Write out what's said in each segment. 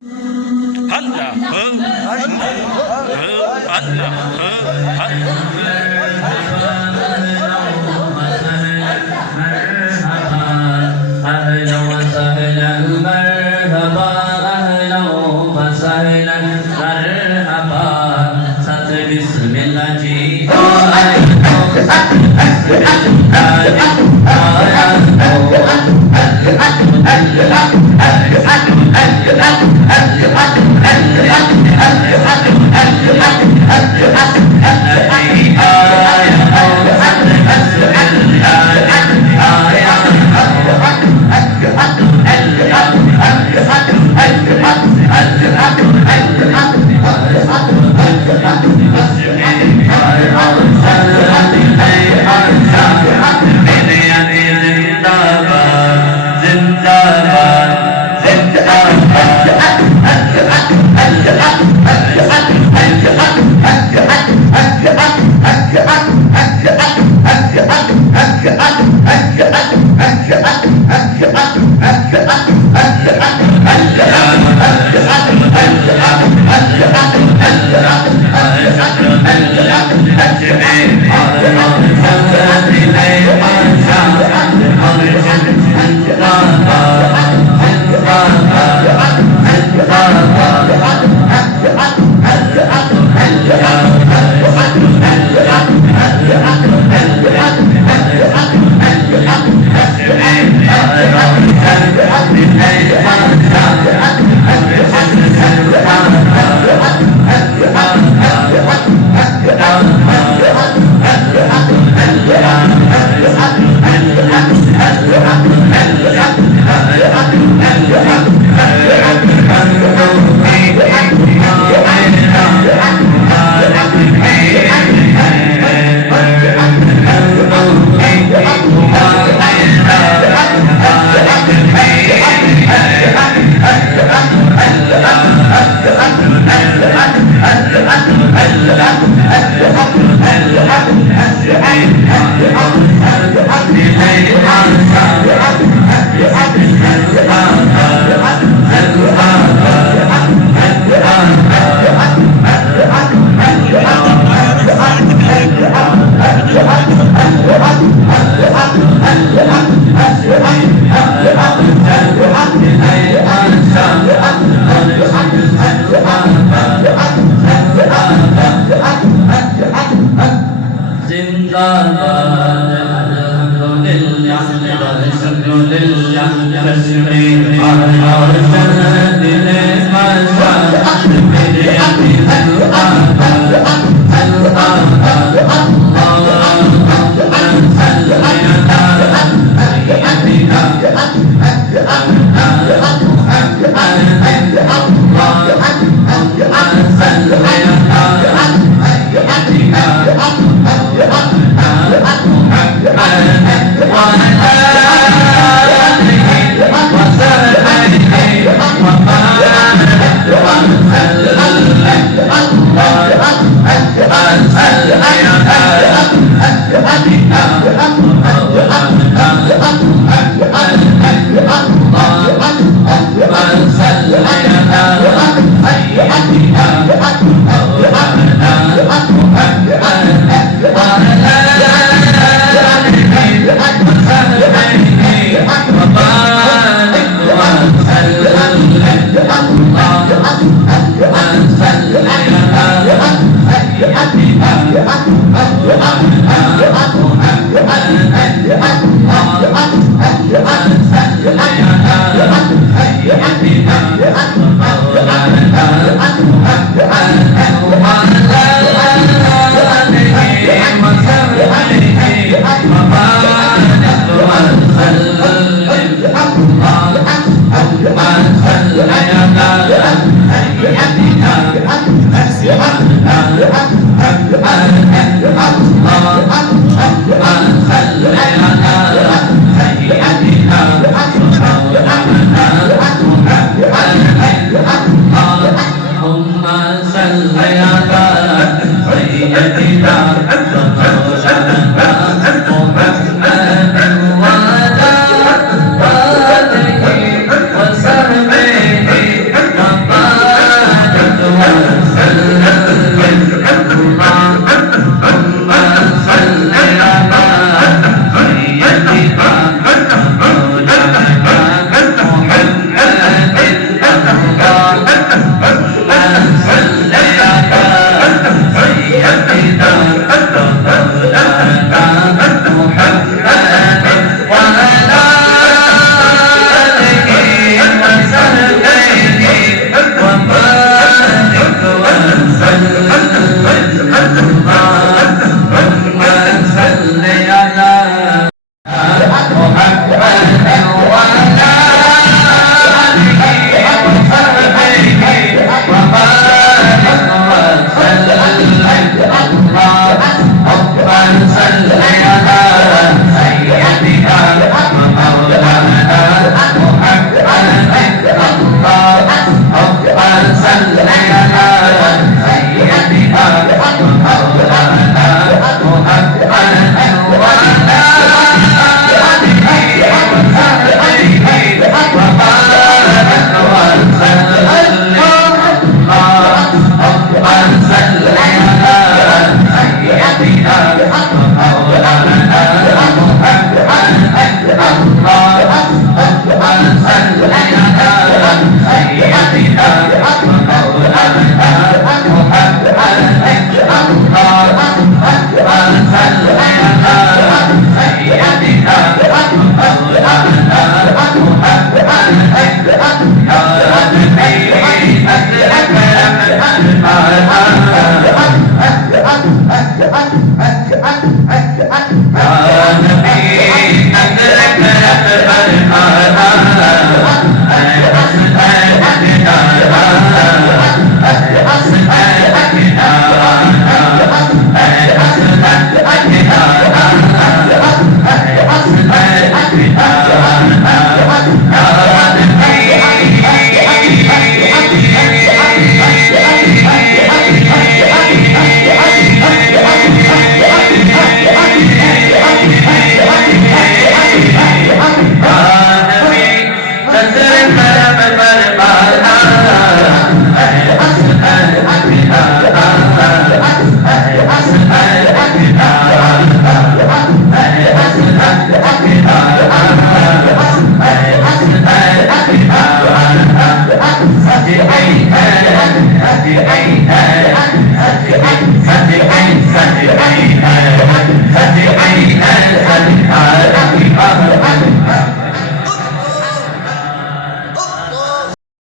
Allah, Allah, أهلا وسهلا مرحبا أهلا وسهلا مرحبا سات بسم الله جي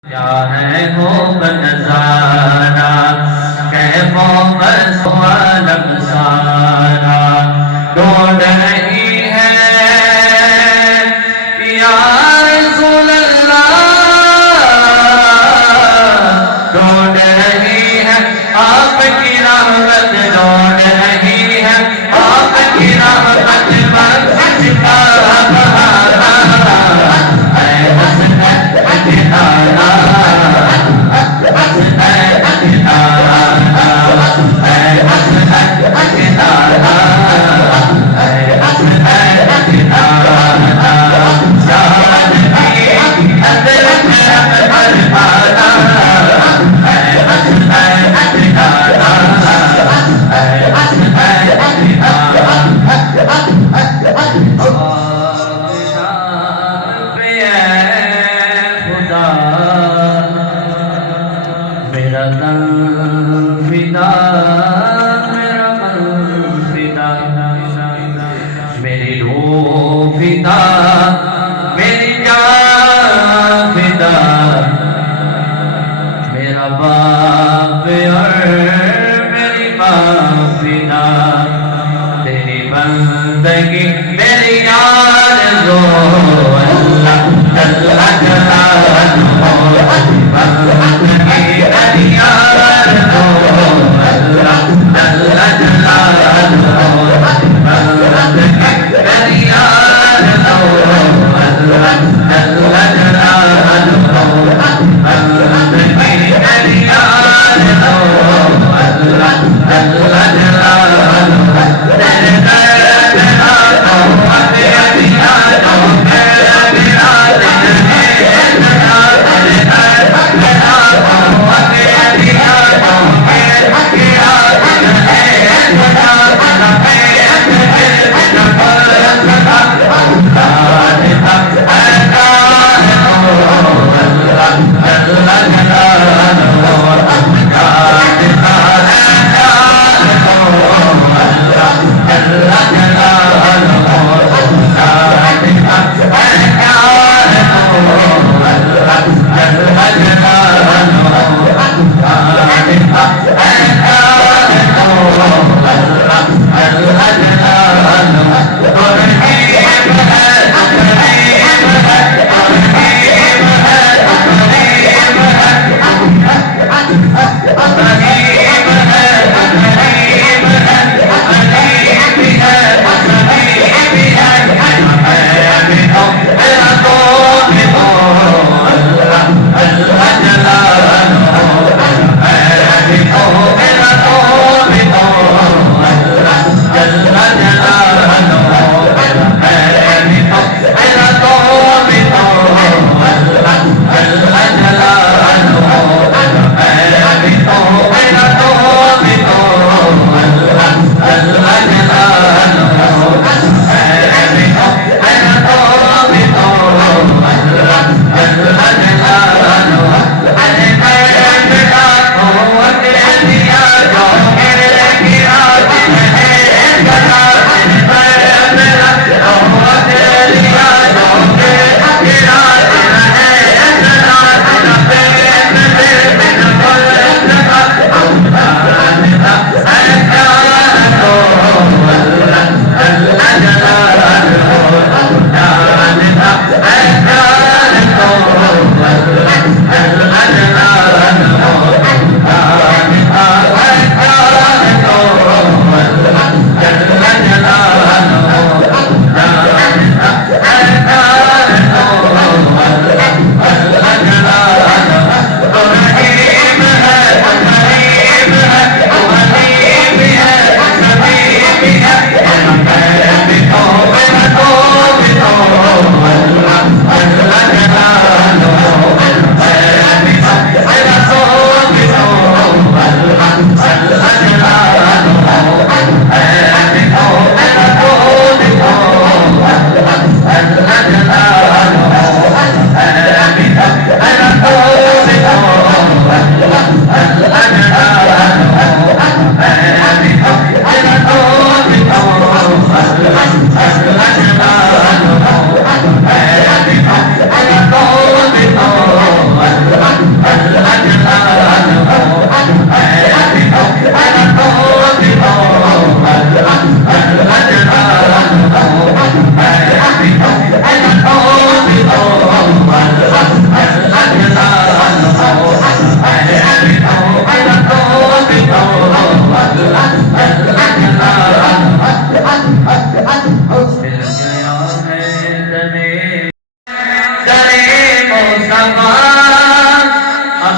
क्या है वो नजारा कैफो बसवालम सारा ढूंढ रही है या रसूल अल्लाह ढूंढ रही है आपकी रहमत ढूंढ रही है आपकी रहमत बख्श का बहाना है हसनत अतारा मेरा तन फिदा मेरा मन फिदा मेरी रूह फिदा मेरी जान फिदा मेरा बाप और मेरी माँ फिदा तेरी बंदगी मेरी आरज़ू अल्लाह अल्लाह बंदगी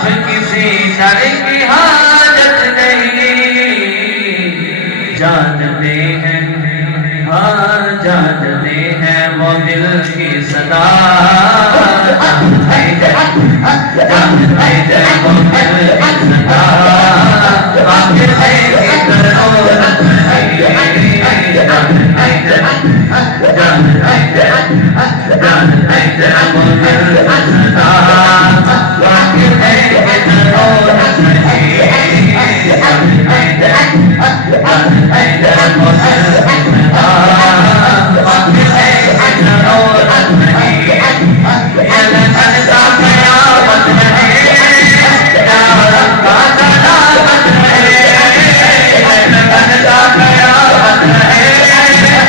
अब किसी दर की हाजत नहीं, जानते हैं हाँ जानते हैं वो दिल की सदा, जानते हैं वो दिल की सदा, आगे से की जरूरत नहीं, जानते हैं वो दिल की सदा, आगे से की जरूरत नहीं, जानते हैं वो दिल की सदा, आगे से की जरूरत नहीं, ये लगन का कयामत नहीं, यारब का सलामत नहीं, ये लगन का कयामत नहीं,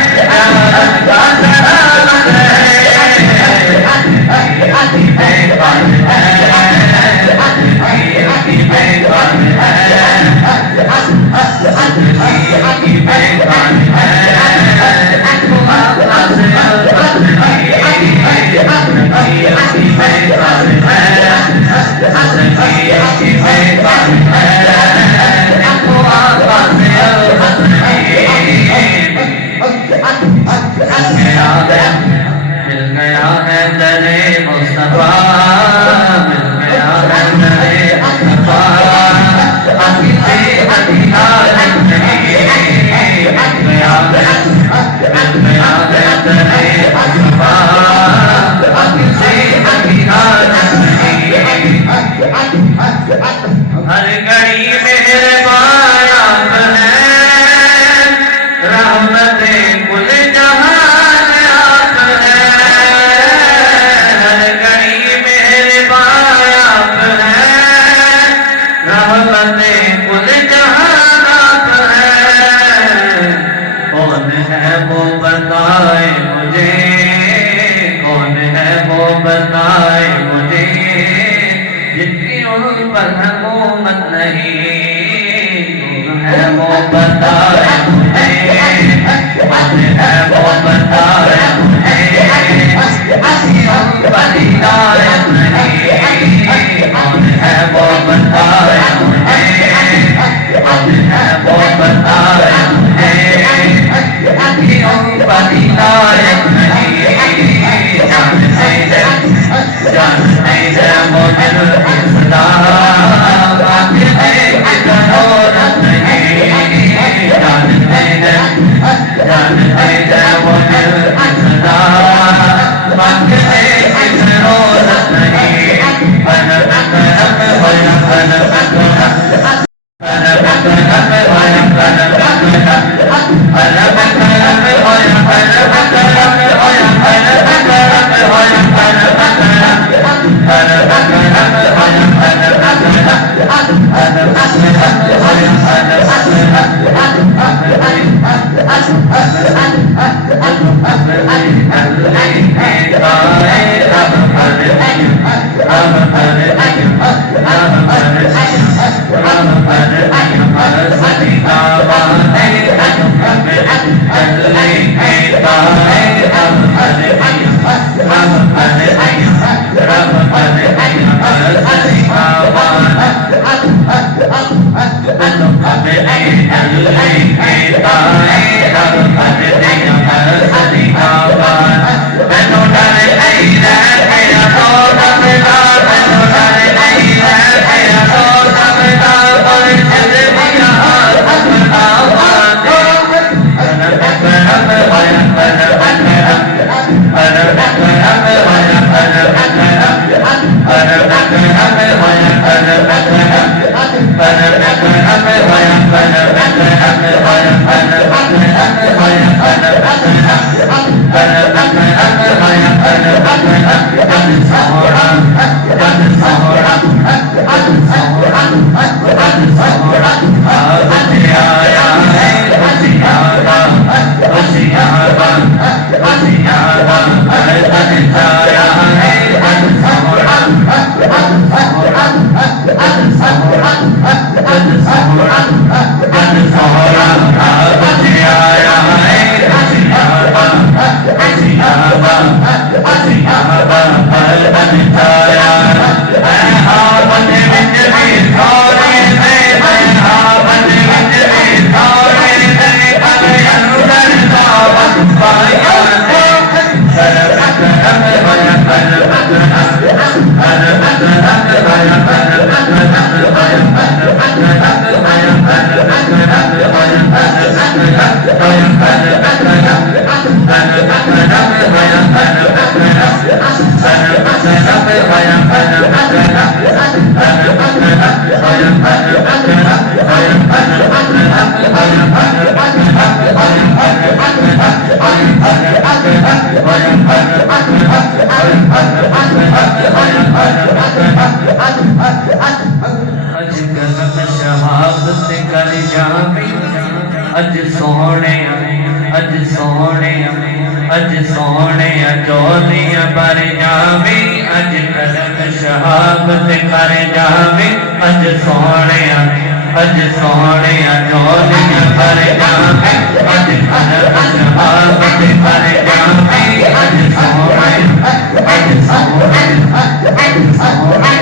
यारब का सलामत नहीं, अति बेकार है, अति बेकार है, अति बेकार है, मिल गया है दरे मुस्तफा, मिल गया है दरे मुस्तफा, अभी से अभी हालत नहीं, मिल गया है दरे मुस्तफा, अभी से अभी हालत नहीं, हर घड़ी मेरे माया है, रहमते कुल जहान आप है, हर घड़ी मेरे माया है, रहमते कुल जहान आप है, कौन है वो बताए मुझे, कौन है वो बताए मुझे, जिनकी उन पर हुकूमत नहीं, कौन है वो बताए मुझे, कौन है वो बताए मुझे, जिनकी उन पर हिदायत नहीं, कौन है वो बताए मुझे, कौन है वो बताए मुझे, जिनकी उन पर हिदायत नहीं, जानते हैं वो दिल की सदा, आगे से की जरूरत नहीं, जानते हैं वो दिल की सदा, आगे से की जरूरत नहीं, अज सोने अज सोने अज सोने चौलियां पर जावे अज करम शहादत कर जावे अज सोने चौलियां पर जावे अज करम शहादत कर जावे अज सोने अज सोने अज सोने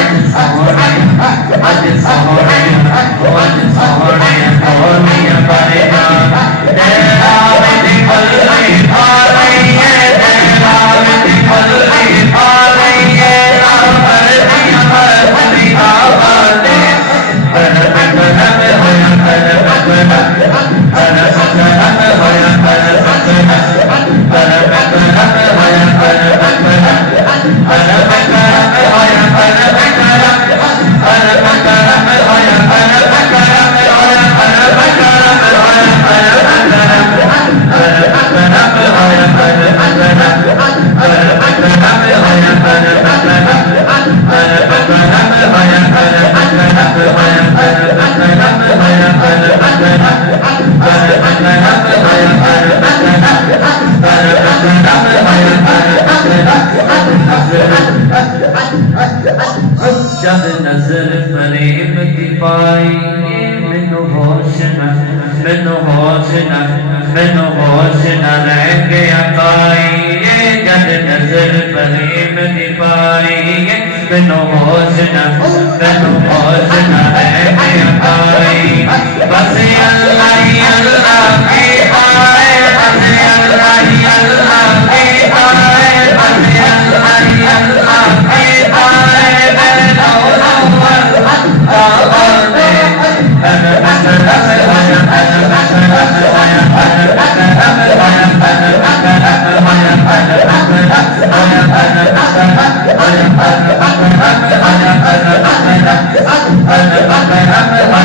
अज सोने अज सोने अज सोने चौलियां पर जावे तेरा निकल आ रही है तेरा निकल आ रही है रामर दिया मरी आवाज़े करम करम होया करम करम करम करम होया करम करम करम करम होया करम करम करम करम होया करम करम करम करम होया करम करम होया करम करम होया जब नजर फरेब की पाई मैनू होश न रह गया काई जब नजर फरेब की पाई मैनू होश न रह गया काई बस अल्लाह अल्लाह की आए बस अल्लाह अल्लाह की आए बस अल्लाह अल्लाह की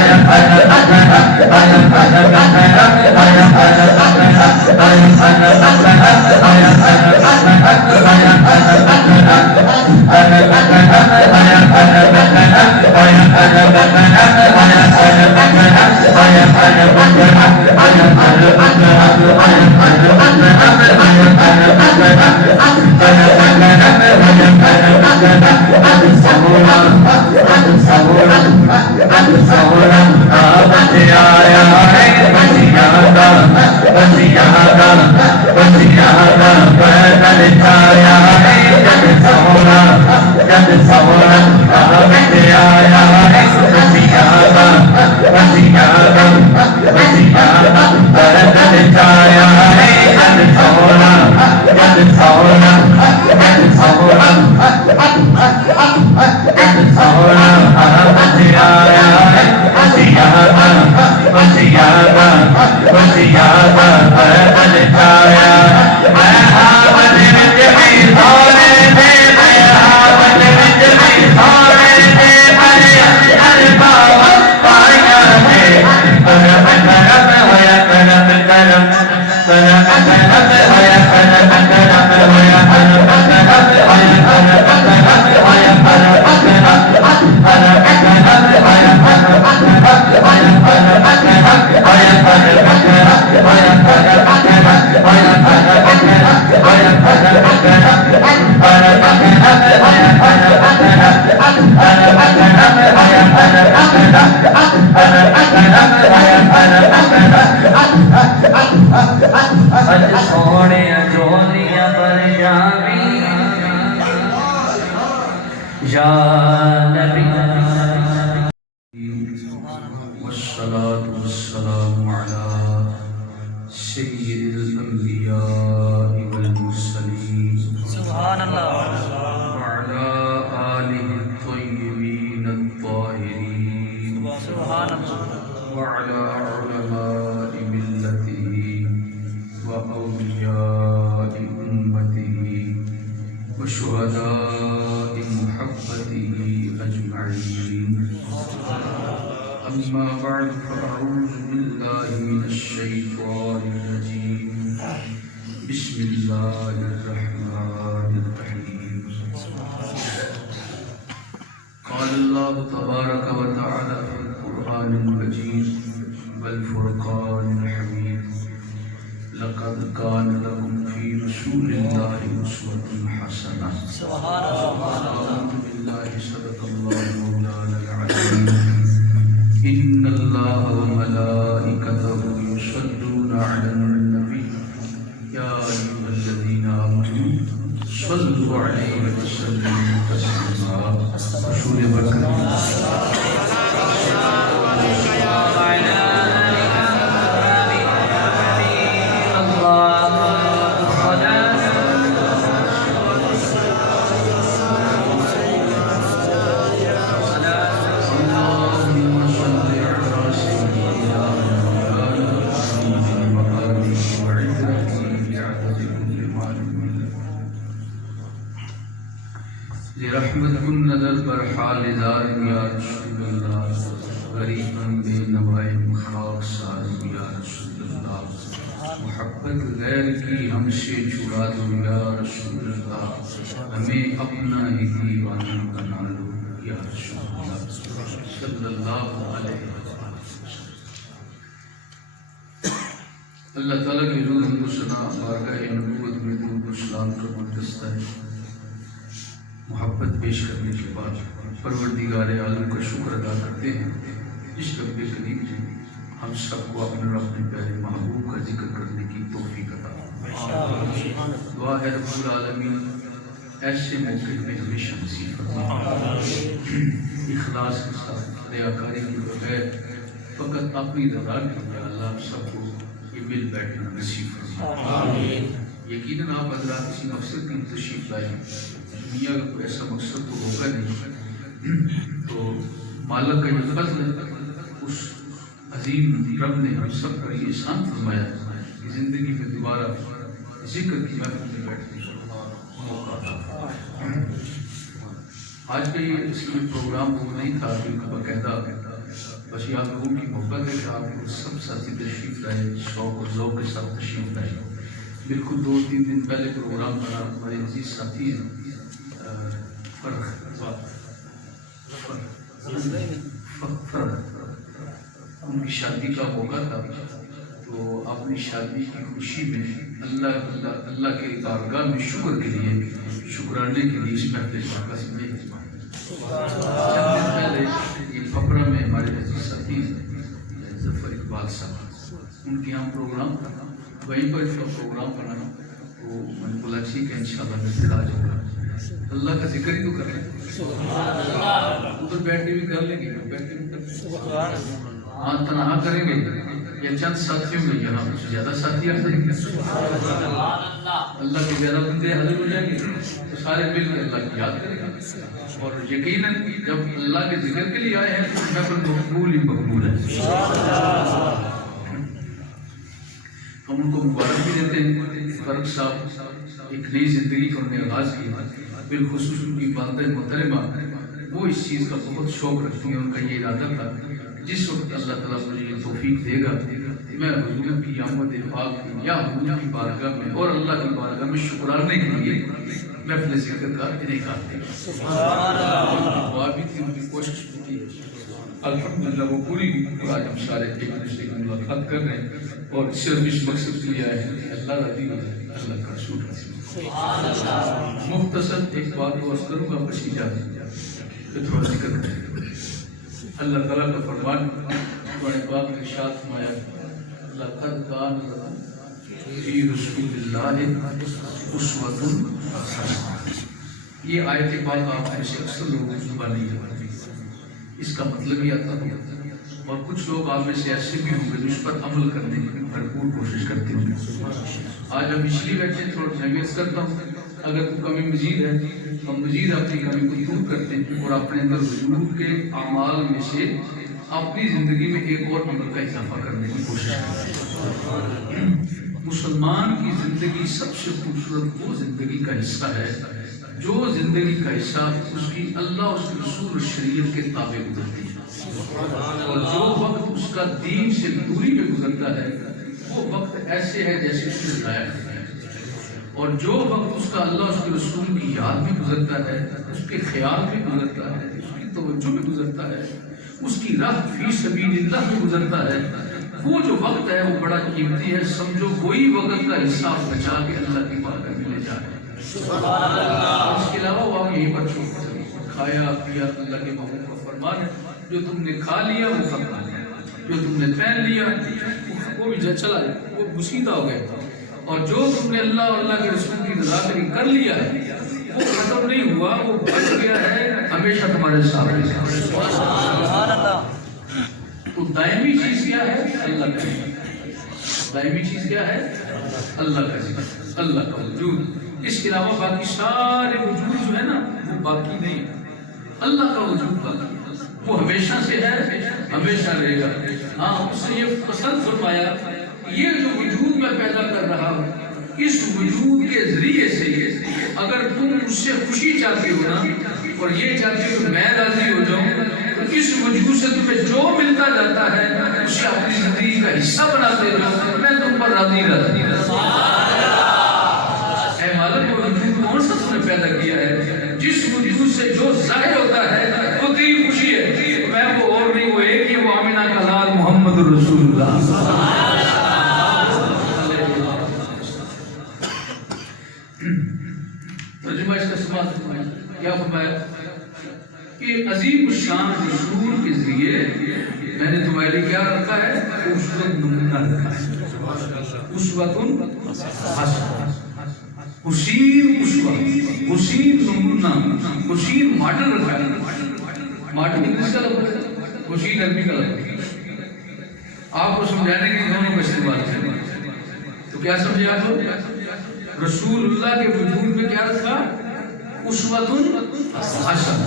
आए وشهداء محبته أجمعين अम्मा बअद फ़अऊज़ु बिल्लाहि मिनश्शैतानिर्रजीम बिस्मिल्लाहिर्रहमानिर्रहीम क़ाल अल्लाहु तबारक व तआला फ़िल क़ुरआनिल मजीद वल फ़ुरक़ानिल हमीद लक़द कान लकुम फ़ी रसूलिल्लाहि उस्वतुन हसनह अऊज़ु बिल्लाहि सदक़ल्लाहु मौलानल अज़ीम इन्नल्लाह व मलाइकतहु युसल्लूना अलन नबी या अय्युहल्लज़ीना आमनू सल्लु अलैहि व सल्लिमू तस्लीमा। रसूल बरकत रहमतुन नज़र पर हालिदार या रसूलल्लाह गरीबन बेनवाए खाक सार या रसूलल्लाह मोहब्बत गैर की हमसे छुड़ा दो या रसूलल्लाह हमें अपना ही दीवाना बना लो या रसूलल्लाह सल्लल्लाहु अलैहि वसल्लम। अल्लाह ताला की रूह सना बारगाह नबूवत में दूर सलाम का गुलदस्ता है। मोहब्बत पेश करने के बाद परवरदिगार आलम का शुक्र अदा करते हैं जिस रब के करीब से हम सबको अपने अपने प्यारे महबूब का जिक्र करने की तौफीक अता फरमाए। दुआ है रब्बुल आलमीन ऐसे मौके में हमेशा नसीब फरमाए, इखलास के साथ रियाकारी के बगैर फ़कत अपनी रज़ा के लिए अल्लाह सबको ये मिल बैठना नसीब फरमाए। यकीनन आप हज़रात किसी मकसद की तशरीफ़ लाए, दुनिया का कोई ऐसा मकसद तो होगा नहीं, तो मालिक का जो फज़ल है उस अजीम रब ने हम सब पर ये एहसान फरमाया कि ज़िंदगी में दोबारा जिक्र की महफिल में बैठने का मौका था। आज का ये इसमें प्रोग्राम वो नहीं था कि बाकायदा बस ये आप लोगों की मोहब्बत है कि आप सब साथी तशरीफ़ लाए, शौक़ और ज़ौक़ के साथ तशरीफ़ लाए। बिल्कुल 2-3 दिन पहले प्रोग्राम बना हमारे अजीज साथी हैं उनकी शादी का मौका था, तो अपनी शादी की खुशी में अल्लाह के बारगाह में शुक्र के लिए शुक्राने के लिए इस महफिल का समय पहले ये फपरा में हमारे अजीज साथी ज़फ़र इकबाल साहब उनके यहाँ प्रोग्राम था, वहीं पर इसका प्रोग्राम बनाना तो मैंने बोला ठीक है इंशाल्लाह मैं फिर आ जाऊँगा। अल्लाह का जिक्र ही तो कर लेंगे, उधर बैठ के भी कर लेंगे, बैठ के भी कर लेंगे, हाँ तनहा करेंगे या चंद साथियों में, यहाँ कुछ ज़्यादा साथी आ जाएंगे, अल्लाह के ज़्यादा बंदे हाजिर हो जाएंगे तो सारे मिल के अल्लाह की याद करेंगे। और यकीनन जब अल्लाह के जिक्र के लिए आए हैं तो महफिल मकबूल ही मकबूल है। हम उनको मुबारक भी देते हैं। फ़र्क साहब एक नई ज़िंदगी का उन्होंने आगाज़ किया, बिलखुसूस उनकी वालिदा मोहतरमा वो इस चीज़ का बहुत शौक़ रखती हैं। उनका ये इरादा था जिस वक्त अल्लाह ताला मुझे ये तौफीक देगा मैं हुजूर की आमद पाक या हुजूर की बारगाह में और अल्लाह की बारगाह में शुक्राने के लिए मैं अपने ज़िक्र का इनेकार दुआ भी थी, उनकी कोशिश भी थी, अल्हम्दुलिल्लाह वो पूरी आज हम सारे एक दूसरे की मुलाकात कर रहे हैं और सिर्फ इस मकसद के लिए आए हैं कि अल्लाह राज़ी हो जाए, अल्लाह का रसूल राज़ी हो जाए। मुख्तसर एक बात को अर्ज़ करूँगा, बस इजाज़त फिर थोड़ा जिक्र करेंगे। अल्लाह ताला का फरमान कुरान पाक में इरशाद फरमाया लक़द कान लकुम फ़ी रसूलिल्लाहि उस्वतुन हसनह। ये आयत पाक आप में से अक्सर लोगों की ज़ुबान नहीं है, इसका मतलब ही आता है। और कुछ लोग आप में से ऐसे भी होंगे जो इस पर अमल करने की भरपूर कोशिश करते होंगे। आज हम इसलिए बैठे थोड़ा मैं करता हूँ, अगर कोई कमी मजीद है हम मजीद अपनी कमी को दूर करते हैं और अपने अंदर वजूद के अमाल में से अपनी ज़िंदगी में एक और अमल का इजाफा करने की कोशिश करते हैं। मुसलमान की ज़िंदगी सबसे खूबसूरत वो ज़िंदगी का हिस्सा है जो जिंदगी का हिस्सा उसकी अल्लाह उसके रसूल और शरीयत के ताबे गुजरती है, और जो वक्त उसका दीन से दूरी में गुजरता है वो वक्त ऐसे है जैसे उसने जाया है, और जो वक्त उसका अल्लाह उसके रसूल की याद में गुजरता है, उसके ख्याल में गुजरता है, उसकी तवज्जो में गुजरता है, उसकी राह फी सबीलिल्लाह में गुजरता है, वो जो वक्त है वो बड़ा कीमती है। समझो वही वक्त का हिसाब बचा के अल्लाह की बारगाह में ले जाए। इसके अलावा वो आप यहीं पर छोड़ खाया पिया अल्लाह के महबूब का फरमान है, जो तुमने खा लिया वो खत्म, जो तुमने पहन लिया वो भी चला जाए, वो गुसीदा हो गया, और जो तुमने अल्लाह और अल्लाह के रसूल की रज़ा कर लिया है वो खत्म नहीं हुआ, वो बच गया है हमेशा तुम्हारे साथ। तो दायमी चीज क्या है? अल्लाह का दायमी चीज क्या है? अल्लाह का जिक्र, अल्लाह का वजूद। इसके अलावा बाकी सारे वजूद जो है ना वो बाकी नहीं है, अल्लाह का वजूद बाकी, वो हमेशा से है, हमेशा रहेगा। हाँ, उसने ये पसंद फरमाया, ये जो वजूद मैं पैदा कर रहा हूँ, इस वजूद के जरिए से अगर तुम उससे खुशी चाहते हो ना, और ये चाहते हो मैं राजी हो जाऊं, तो इस वजूद से तुम्हें जो मिलता जाता है उसे अपनी जिंदगी का हिस्सा बनाते जाओ, मैं तुम पर राजी राजी। मालूम वो वजूद कौन सा तुमने पैदा किया है? जिस वजूद से जो जाहिर होता है वो तेरी खुशी है, मैं वो और नहीं, वो एक ही, वो आमिना का लाल मोहम्मद रसूलुल्लाह। तर्जुमा इसका समाज क्या फरमाया कि अजीम शान रसूल के जरिए मैंने तुम्हारे लिए क्या रखा है? खूबसूरत नमूना रखा है, उसवतुन हसन, हुसीन उसवा, हुसीन नमूना, हुसीन मॉडल रखा है। मॉडल इंग्लिश का लफ्ज़ है, हुसीन अरबी का लफ्ज़ है। आपको समझाने के दोनों का इस्तेमाल है, तो क्या समझे आप लोग? रसूलुल्लाह के वजूद में क्या रखा? उसवतुन हसन,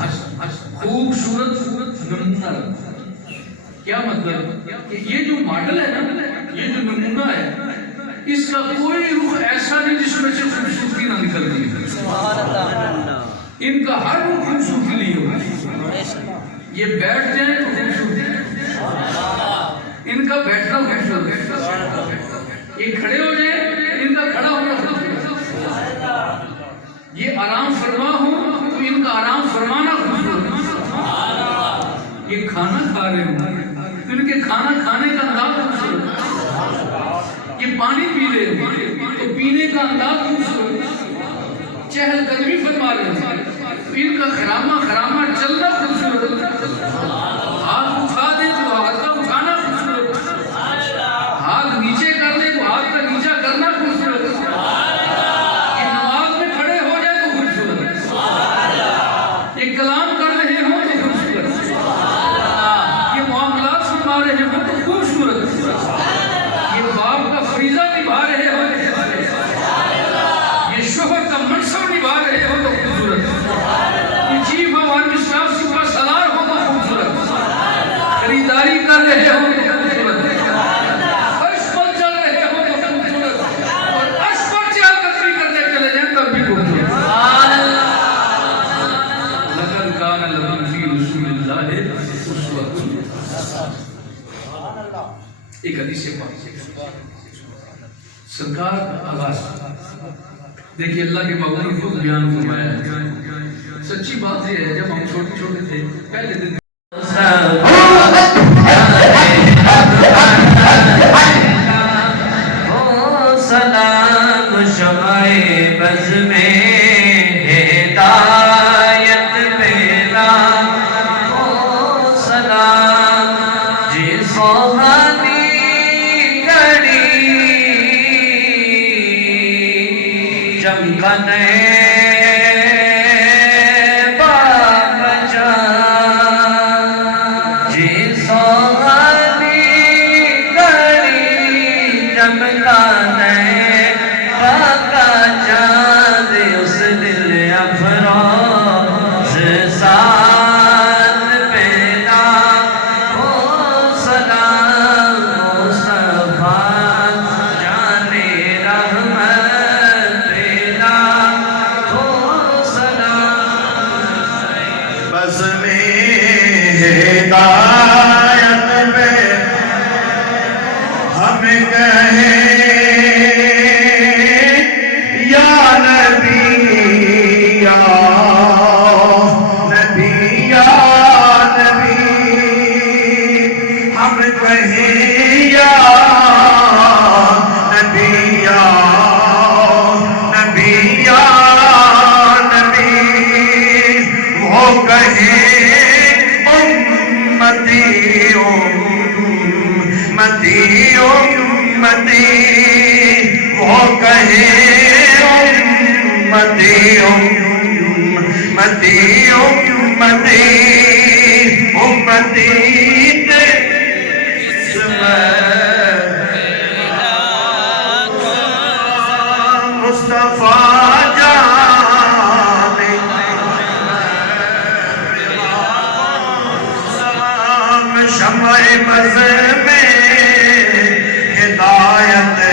खूबसूरत नमूना। क्या मतलब? कि ये जो मॉडल है ना, ये जो नमूना है, इसका कोई रुख ऐसा नहीं जिसमें से खूबसूरती ना निकलती है। इनका हर रुख खूबसूरती नहीं होगा। ये बैठ जाए तो खूबसूरती, इनका बैठना खूबसूरत, ये खड़े हो जाए इनका खड़ा होना खूबसूरत, ये आराम फरमा हो तो इनका आराम फरमाना खूबसूरत, ये खाना खा रहे हो तो इनके खाना खाने का अंदाज खूबसूरत, ये पानी पी रहे हो तो पीने का अंदाज खूबसूरत, चहलकदमी फरमा रहे हो तो इनका खरामा खरामा चलना खूबसूरत, हाथ उठा दे तो हाथ का उठाना खूबसूरत, हाथ नीचे कर दे तो हाथ का नीचा करना खूबसूरत, ये नमाज में खड़े हो जाए तो खूबसूरत, ये कलाम कर रहे हो तो खूबसूरत, ये मामलात सुना रहे हो तो खूबसूरत, ये बाप का फरीजा निभा रहे हो, ये शोहर का मनसब निभा रहे हो तो खूबसूरत, ये chief of army staff super Salaar हो तो खूबसूरत, खरीदारी कर रहे हो तो खूबसूरत, फर्श पर चल रहे हो तो खूबसूरत, और अर्श पर चहलकदमी करते चले जाएं तब भी खूबसूरत। लक़द कान लकुम फ़ी रसूलिल्लाहि उस्वतुन। एक हदीस पाक सरकार आवाज देखिए, अल्लाह के महबूब ने खुद बयान फरमाया है। सच्ची बात ये है, जब हम छोटे छोटे थे पहले दिन सलाम शमाए बज़ में हिदायत मेरा हो सलाम जी सोहानी घड़ी चमकने जी सोहानी घड़ी चमकने बाका चाँद उस दिल अफरोज़ साथ पैदा हो सलाम उम्मती उम्मती वो कहे उम्मती उम्मती उम्मती उम्मती मुस्तफा जाने शम्मे बज़ में हिदायत